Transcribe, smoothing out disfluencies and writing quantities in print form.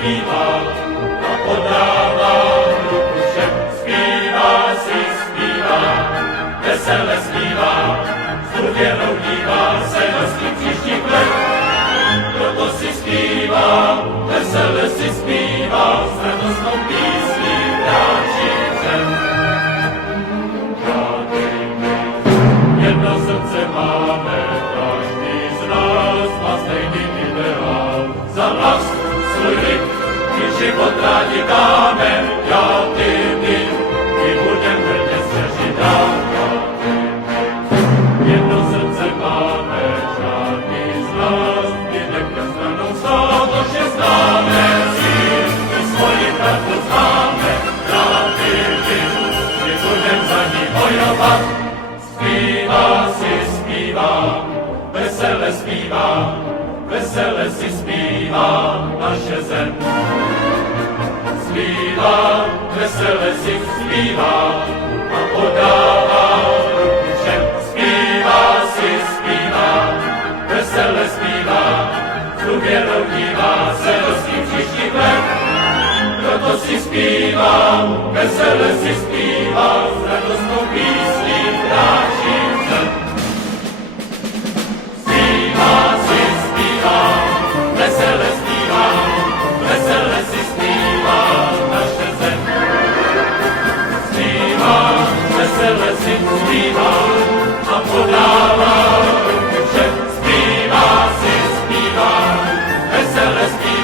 zpívá a podává ruku všem. Zpívá si, zpívá, vesele zpívá, s důvěrou dívá se do svých příštích let. Proto si zpívá, vesele si zpívá, s radostnou písní kráčí všem. Jedno srdce máme, každý z nás má stejný ideál. Za vlast, svůj lid, my život rádi dáme, já, ty, my, my budem hrdě střežit dál. Jedno srdce máme, žádný z nás, my nechme stranou stát, to vše známe, síl, my svoji pravdu známe, já, ty, my budem za ní bojovat. Zpívá si, zpívá, vesele si zpívá naše zem. Zpívá, vesele si zpívá a podává ruku všem. Zpívá si, zpívá, vesele zpívá, s důvěrou dívá se do svých příštích let. Proto si zpívá, vesele si zpívá, s radostnou písní kráčí všem. Zpívá si, zpívá, vesele si zpívá naše zem. Zpívá, vesele si zpívá a podává ruku všem. Zpívá si, zpívá, vesele zpívá,